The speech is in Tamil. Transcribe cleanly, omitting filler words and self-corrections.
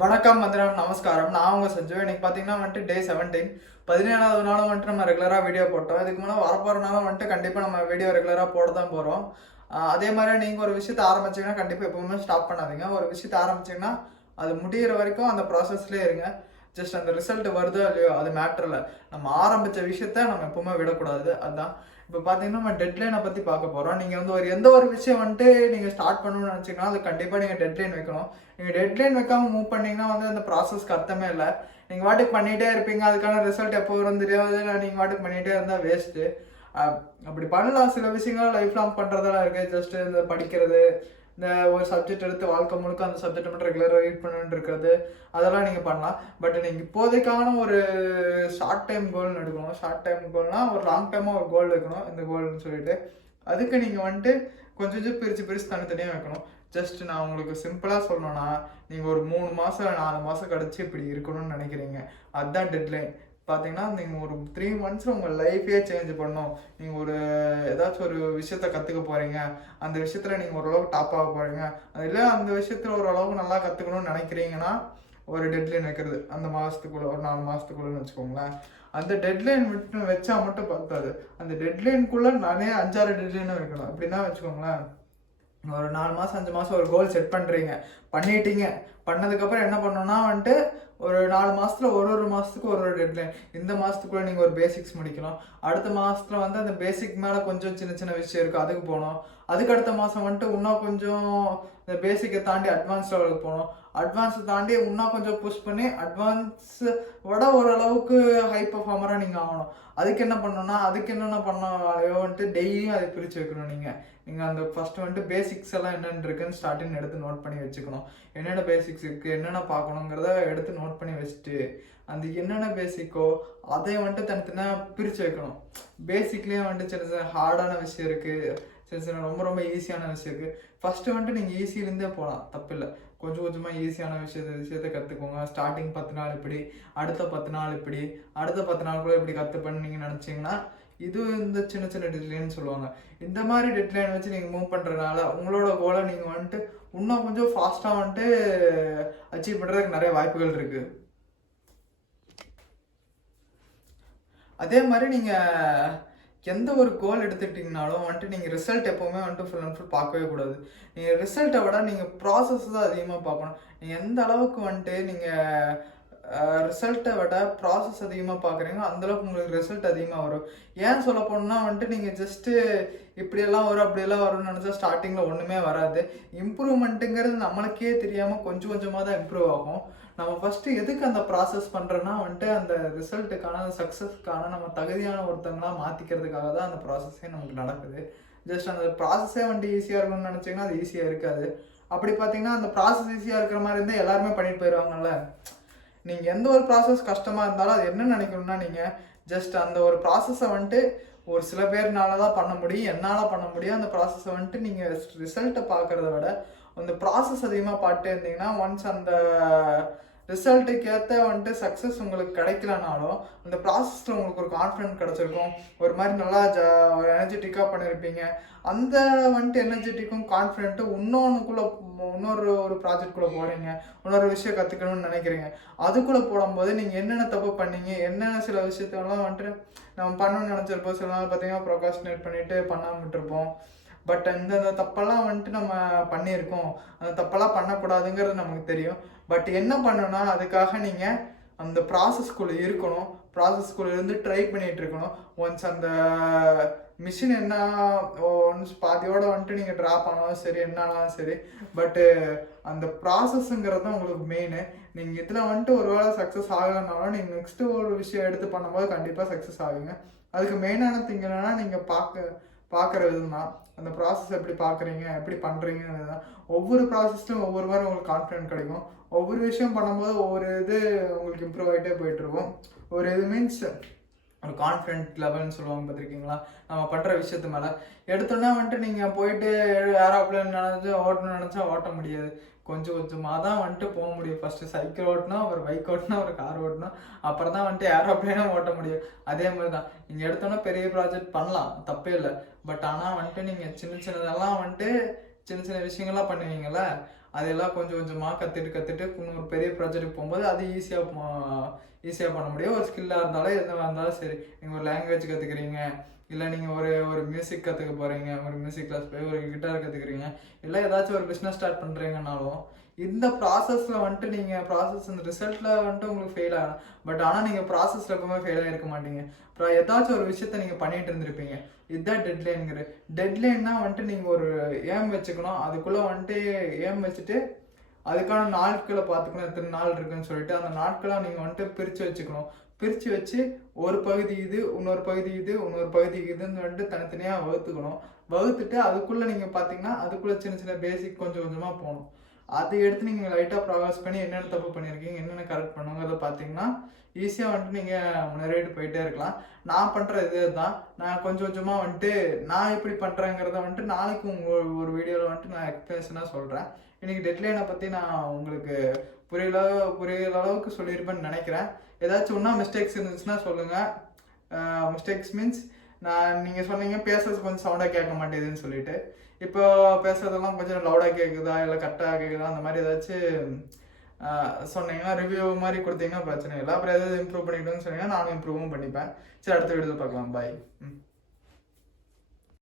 வணக்கம் மந்திரம் நமஸ்காரம். நான் உங்க சஞ்சு. இன்னைக்கு பார்த்தீங்கன்னா வந்துட்டு டே 17 17வது நாளும் வந்துட்டு நம்ம ரெகுலராக வீடியோ போட்டோம். இதுக்கு முன்னே வரப்போகிற நாளும் வந்துட்டு கண்டிப்பாக நம்ம வீடியோ ரெகுலராக போட தான் போகிறோம். அதே மாதிரி நீங்கள் ஒரு விஷயத்தை ஆரம்பிச்சிங்கன்னா கண்டிப்பாக எப்பவுமே ஸ்டாப் பண்ணாதீங்க. ஒரு விஷயத்தை ஆரம்பிச்சிங்கன்னா அது முடிகிற வரைக்கும் அந்த ப்ராசஸ்லேயே இருங்க. ஜஸ்ட் அந்த ரிசல்ட் வருதோ இல்லையோ அது மேட்டர் இல்லை. நம்ம ஆரம்பித்த விஷயத்த நம்ம எப்பவுமே விடக்கூடாது. அதுதான் இப்போ பார்த்தீங்கன்னா நம்ம டெட்லைனை பற்றி பார்க்க போகிறோம். நீங்கள் வந்து எந்த ஒரு விஷயம் வந்துட்டு நீங்கள் ஸ்டார்ட் பண்ணணும்னு நினச்சிங்கன்னா அது கண்டிப்பாக நீங்கள் டெட்லைன் வைக்கணும். நீங்கள் டெட்லைன் வைக்காமல் மூவ் பண்ணிங்கன்னா வந்து அந்த ப்ராசஸ்க்கு அர்த்தமே இல்லை. நீங்கள் வாட்டுக்கு பண்ணிகிட்டே இருப்பீங்க, அதுக்கான ரிசல்ட் எப்போ வரும் தெரியாது. நீங்கள் வாட்டுக்கு பண்ணிகிட்டே இருந்தால் வேஸ்ட்டு. அப்படி பண்ணலாம். சில விஷயங்கள் லைஃப் லாங் பண்ணுறதெல்லாம் இருக்குது. ஜஸ்ட்டு இந்த படிக்கிறது, இந்த ஒரு சப்ஜெக்ட் எடுத்து வாழ்க்கை முழுக்க அந்த சப்ஜெக்ட் மட்டும் ரெகுலராக ரீட் பண்ணிட்டு இருக்கிறது, அதெல்லாம் நீங்கள் பண்ணலாம். பட் நீங்கள் இப்போதைக்கான ஒரு ஷார்ட் டைம் கோல்னு எடுக்கணும். ஷார்ட் டைம் கோல்னால் ஒரு லாங் டைமாக ஒரு கோல் வைக்கணும். இந்த கோல்னு சொல்லிட்டு அதுக்கு நீங்கள் வந்துட்டு கொஞ்சம் கொஞ்சம் பிரித்து தனித்தனியாக வைக்கணும். ஜஸ்ட் நான் உங்களுக்கு சிம்பிளாக சொல்லணும்னா, நீங்கள் ஒரு 3 மாதம் 4 மாதம் கழிச்சு இப்படி இருக்கணும்னு நினைக்கிறீங்க, அதுதான் டெட்லைன். பார்த்தீங்கன்னா நீங்கள் ஒரு 3 மந்த்ஸில் உங்கள் லைஃபே சேஞ்ச் பண்ணணும். நீங்கள் ஒரு ஏதாச்சும் ஒரு விஷயத்த கற்றுக்க போகிறீங்க, அந்த விஷயத்தில் நீங்கள் ஓரளவுக்கு டாப் ஆக போகிறீங்க, அதில் அந்த விஷயத்தில் ஓரளவுக்கு நல்லா கற்றுக்கணும்னு நினைக்கிறீங்கன்னா ஒரு டெட்லைன் வைக்கிறது. அந்த மாதத்துக்குள்ளே ஒரு 4 மாதத்துக்குள்ளேன்னு வச்சுக்கோங்களேன். அந்த டெட்லைன் வச்சா மட்டும் பார்த்தாது. அந்த டெட்லைனுக்குள்ளே நிறைய 5-6 டெட்லைனும் வைக்கணும். அப்படின்னா வச்சுக்கோங்களேன், ஒரு 4 மாதம் 5 மாதம் ஒரு கோல் செட் பண்ணுறீங்க, பண்ணிட்டீங்க. பண்ணதுக்கப்புறம் என்ன பண்ணணும்னா வந்துட்டு ஒரு 4 மாதத்தில் ஒரு மாதத்துக்கு ஒரு டெட்லைன். இந்த மாதத்துக்குள்ளே நீங்கள் ஒரு பேசிக்ஸ் முடிக்கணும். அடுத்த மாதத்தில் வந்து அந்த பேசிக் மேலே கொஞ்சம் சின்ன சின்ன விஷயம் இருக்குது, அதுக்கு போகணும். அதுக்கு அடுத்த மாதம் வந்துட்டு இன்னும் கொஞ்சம் இந்த பேசிக்கை தாண்டி அட்வான்ஸ் லெவலுக்கு போகணும். அட்வான்ஸை தாண்டி இன்னும் கொஞ்சம் புஷ் பண்ணி அட்வான்ஸை விட ஓரளவுக்கு ஹை பர்ஃபார்மராக நீங்கள் ஆகணும். அதுக்கு என்ன பண்ணணும்னா, அதுக்கு என்னென்ன பண்ணாலையோ வந்துட்டு டெய்லியும் அதை பிரித்து வைக்கணும். நீங்கள் அந்த ஃபஸ்ட்டு வந்துட்டு பேசிக்ஸ் எல்லாம் என்னென்ன இருக்குன்னு ஸ்டார்டிங் எடுத்து நோட் பண்ணி வச்சுக்கணும். என்னென்ன பேசிக்ஸ் இருக்குது, என்னென்ன பார்க்கணுங்கிறத எடுத்து நோட் பண்ணி வச்சுட்டு அந்த என்னென்ன பேசிக்கோ அதை வந்துட்டு தனித்தனியாக பிரித்து வைக்கணும். பேசிக்லேயே வந்துட்டு சின்ன சின்ன ஹார்டான விஷயம் இருக்குது, சின்ன சின்ன ரொம்ப ரொம்ப ஈஸியான விஷயம் இருக்குது. ஃபஸ்ட்டு வந்துட்டு நீங்கள் ஈஸியிலேருந்தே போகலாம், தப்பில்லை. கொஞ்சம் கொஞ்சமாக ஈஸியான விஷயத்தை கற்றுக்கோங்க. ஸ்டார்டிங் 10 நாள் இப்படி, அடுத்த 10 நாள் இப்படி, அடுத்த 10 நாள் கூட இப்படி கற்றுப்பேன்னு நீங்கள் நினச்சிங்கன்னா இது இந்த சின்ன சின்ன டெட்லைன்னு சொல்லுவாங்க. இந்த மாதிரி டெட்லைன் வச்சு நீங்கள் மூவ் பண்ணுறதுனால உங்களோட கோலை நீங்கள் வந்துட்டு இன்னும் கொஞ்சம் ஃபாஸ்ட்டாக வந்துட்டு அச்சீவ் பண்ணுறதுக்கு நிறைய வாய்ப்புகள் இருக்குது. அதே மாதிரி நீங்கள் எந்த ஒரு கோல் எடுத்துக்கிட்டிங்கனாலும் வந்துட்டு நீங்கள் ரிசல்ட் எப்போவுமே வந்துட்டு ஃபுல் அண்ட் ஃபுல் பார்க்கவே கூடாது. நீங்கள் ரிசல்ட்டை விட நீங்கள் ப்ராசஸ் தான் அதிகமாக பார்க்கணும். நீங்கள் எந்த அளவுக்கு வந்துட்டு நீங்கள் ரிசல்ட்டை விட ப்ராசஸ் அதிகமாக பார்க்குறீங்களோ அந்தளவுக்கு உங்களுக்கு ரிசல்ட் அதிகமாக வரும். ஏன் சொல்ல போனோம்னா வந்துட்டு நீங்கள் ஜஸ்ட்டு இப்படியெல்லாம் வரும் அப்படியெல்லாம் வரும்னு நினச்சா ஸ்டார்டிங்கில் ஒன்றுமே வராது. இம்ப்ரூவ்மெண்ட்டுங்கிறது நம்மளுக்கே தெரியாமல் கொஞ்சம் கொஞ்சமாக தான் இம்ப்ரூவ் ஆகும். நம்ம ஃபஸ்ட்டு எதுக்கு அந்த ப்ராசஸ் பண்ணுறோன்னா வந்துட்டு அந்த ரிசல்ட்டுக்கான அந்த சக்ஸஸ்க்கான நம்ம தகுதியான ஒருத்தங்களாக மாற்றிக்கிறதுக்காக தான் அந்த ப்ராசஸே நமக்கு நடக்குது. ஜஸ்ட் அந்த ப்ராசஸே வந்துட்டு ஈஸியாக இருக்கணும்னு நினச்சிங்கன்னா அது ஈஸியாக இருக்காது. அப்படி பார்த்தீங்கன்னா அந்த ப்ராசஸ் ஈஸியாக இருக்கிற மாதிரி இருந்தால் எல்லாருமே பண்ணிட்டு போயிடுவாங்கல்ல. நீங்கள் எந்த ஒரு ப்ராசஸ் கஷ்டமாக இருந்தாலும் அது என்ன நினைக்கணும்னா, நீங்கள் ஜஸ்ட் அந்த ஒரு ப்ராசஸை வந்துட்டு ஒரு சில பேர்னால தான் பண்ண முடியும், என்னால் பண்ண முடியும். அந்த ப்ராசஸை வந்துட்டு நீங்கள் ரிசல்ட்டை பார்க்குறத விட அந்த ப்ராசஸ் அதிகமாக பார்த்துட்டே இருந்தீங்கன்னா ஒன்ஸ் அந்த ரிசல்ட்டுக்கு ஏற்ற வந்துட்டு சக்ஸஸ் உங்களுக்கு கிடைக்கலனாலும் அந்த ப்ராசஸில் உங்களுக்கு ஒரு கான்ஃபிடென்ட் கிடச்சிருக்கும். ஒரு மாதிரி நல்லா ஒரு எனர்ஜெட்டிக்காக பண்ணியிருப்பீங்க. அந்த வந்துட்டு எனர்ஜெட்டிக்கும் கான்ஃபிடென்ட்டும் இன்னொரு ப்ராஜெக்ட்குள்ளே போகிறீங்க, இன்னொரு விஷயம் கற்றுக்கணும்னு நினைக்கிறீங்க. அதுக்குள்ளே போடும்போது நீங்கள் என்னென்ன தப்பு பண்ணீங்க, என்னென்ன சில விஷயத்தெல்லாம் வந்துட்டு நம்ம பண்ணணும்னு நினச்சிருப்போம். சில நாள் பார்த்தீங்கன்னா ப்ரொகாஸ்டினேட் பண்ணிவிட்டு பண்ணாமல் விட்டுருப்போம். பட் இந்த தப்பெல்லாம் வந்துட்டு நம்ம பண்ணியிருக்கோம், அந்த தப்பெல்லாம் பண்ணக்கூடாதுங்கிறது நமக்கு தெரியும். பட் என்ன பண்ணணும்னா அதுக்காக நீங்கள் அந்த ப்ராசஸ்குள்ளே இருக்கணும். ப்ராசஸ்குள்ளே இருந்து ட்ரை பண்ணிகிட்டு இருக்கணும். ஒன்ஸ் அந்த மிஷின் என்ன ஒன்ஸ் பாதியோடு வந்துட்டு நீங்கள் ட்ராப் ஆனாலும் சரி, என்னாலும் சரி, பட்டு அந்த ப்ராசஸ்ஸுங்கிறது தான் உங்களுக்கு மெயின். நீங்கள் இதில் வந்துட்டு ஒரு வேளை சக்ஸஸ் ஆகலைனாலும் நீங்கள் நெக்ஸ்ட்டு ஒரு விஷயம் எடுத்து பண்ணும்போது கண்டிப்பாக சக்ஸஸ் ஆகுங்க. அதுக்கு மெயினான திங் என்னென்னா நீங்கள் பார்க்குற விதம் தான். அந்த ப்ராசஸ் எப்படி பார்க்குறீங்க, எப்படி பண்ணுறீங்கன்னு தான். ஒவ்வொரு ப்ராசஸ்லையும் ஒவ்வொரு மாதிரி உங்களுக்கு கான்ஃபிடென்ட் கிடைக்கும். ஒவ்வொரு விஷயம் பண்ணும்போது ஒவ்வொரு இது உங்களுக்கு இம்ப்ரூவ் ஆகிட்டே போயிட்டுருக்கும். ஒரு இது மீன்ஸ் ஒரு கான்ஃபிடென்ட் லெவல்னு சொல்லுவாங்க, பார்த்துருக்கீங்களா? நம்ம பண்ணுற விஷயத்து மேலே எடுத்தோன்னா வந்துட்டு நீங்கள் போயிட்டு ஏரோப்ளேன் ஓட்டணும்னு நினச்சா ஓட்ட முடியாது. கொஞ்சம் கொஞ்சமாக தான் வந்துட்டு போக முடியும். ஃபஸ்ட்டு சைக்கிள் ஓட்டினா, ஒரு பைக் ஓட்டினா, ஒரு கார் ஓட்டினா, அப்புறம் தான் வந்துட்டு ஏரோப்ளேனும் ஓட்ட முடியும். அதே மாதிரி தான் நீங்கள் எடுத்தோன்னா பெரிய ப்ராஜெக்ட் பண்ணலாம், தப்பே இல்லை. பட் ஆனால் வந்துட்டு நீங்கள் சின்ன சின்னதெல்லாம் வந்துட்டு சின்ன சின்ன விஷயங்கள்லாம் பண்ணுவீங்கள, அதெல்லாம் கொஞ்சம் கொஞ்சமாக கற்றுட்டு இன்னொரு பெரிய ப்ராஜெக்ட் போகும்போது அது ஈஸியாக பண்ண முடியும். ஒரு ஸ்கில்லாக இருந்தாலும் எதுவாக இருந்தாலும் சரி, நீங்கள் ஒரு லாங்குவேஜ் கற்றுக்குறீங்க, இல்லை நீங்கள் ஒரு மியூசிக் கற்றுக்க போகிறீங்க, ஒரு மியூசிக் கிளாஸ் போய் ஒரு கிட்டார் கற்றுக்குறீங்க, இல்லை ஏதாச்சும் ஒரு பிஸ்னஸ் ஸ்டார்ட் பண்ணுறீங்கனாலும் இந்த ப்ராசஸில் வந்துட்டு நீங்கள் இந்த ரிசல்ட்டில் வந்துட்டு உங்களுக்கு ஃபெயில் ஆகலாம். பட் ஆனால் நீங்கள் ப்ராசஸில் எப்பவுமே ஃபெயில் ஆகிருக்க மாட்டீங்க. அப்புறம் ஏதாச்சும் ஒரு விஷயத்த நீங்கள் பண்ணிகிட்டு இருந்திருப்பீங்க. இதுதான் டெட்லைனுங்கிற டெட்லைன்னா வந்துட்டு நீங்கள் ஒரு ஏம் வச்சுக்கணும். அதுக்குள்ளே வந்துட்டு ஏம் வச்சுட்டு அதுக்கான நாட்களை பார்த்துக்கணும், எத்தனை நாள் இருக்குன்னு சொல்லிட்டு அந்த நாட்களை நீங்கள் வந்துட்டு பிரித்து வச்சுக்கணும். பிரித்து வச்சு ஒரு பகுதி இது, இன்னொரு பகுதி இது, இன்னொரு பகுதி இதுன்னு வந்துட்டு தனித்தனியாக வகுத்துக்கணும். வகுத்துட்டு அதுக்குள்ளே நீங்கள் பார்த்தீங்கன்னா அதுக்குள்ளே சின்ன சின்ன பேசிக் கொஞ்சம் கொஞ்சமாக போகணும். அதை எடுத்து நீங்கள் லைட்டாக ப்ராக்ரஸ் பண்ணி என்னென்ன தப்பு பண்ணியிருக்கீங்க, என்னென்ன கரெக்ட் பண்ணுங்கிறத பார்த்தீங்கன்னா ஈஸியாக வந்துட்டு நீங்கள் முன்னேறிட்டு போயிட்டே இருக்கலாம். நான் பண்ணுற இது தான். நான் கொஞ்சம் கொஞ்சமாக வந்துட்டு நான் எப்படி பண்ணுறேங்கிறத வந்துட்டு நாளைக்கு ஒரு வீடியோவில் வந்துட்டு நான் எக்ஸ்பிளேஷனாக சொல்கிறேன். இன்றைக்கி டெட்லைனை பற்றி நான் உங்களுக்கு புரியுற அளவுக்கு சொல்லியிருப்பேன்னு நினைக்கிறேன். ஏதாச்சும் ஒன்றா மிஸ்டேக்ஸ் இருந்துச்சுன்னா சொல்லுங்கள். மிஸ்டேக்ஸ் மீன்ஸ் நீங்கள் சொன்னீங்க பேசுறது கொஞ்சம் சவுண்டாக கேட்க மாட்டேங்குதுன்னு சொல்லிட்டு. இப்போ பேசுறதெல்லாம் கொஞ்சம் லவுடாக கேட்குதா, இல்லை கரெக்டாக கேட்குதா, அந்த மாதிரி ஏதாச்சும் சொன்னீங்கன்னா ரிவ்யூ மாதிரி கொடுத்தீங்கன்னா பிரச்சனை இல்லை. அப்புறம் எதாவது இம்ப்ரூவ் பண்ணிக்கணும்னு சொன்னீங்கன்னா நானும் இம்ப்ரூவும் பண்ணிப்பேன். சரி, அடுத்த வீடியோவில் பார்க்கலாம். பாய்.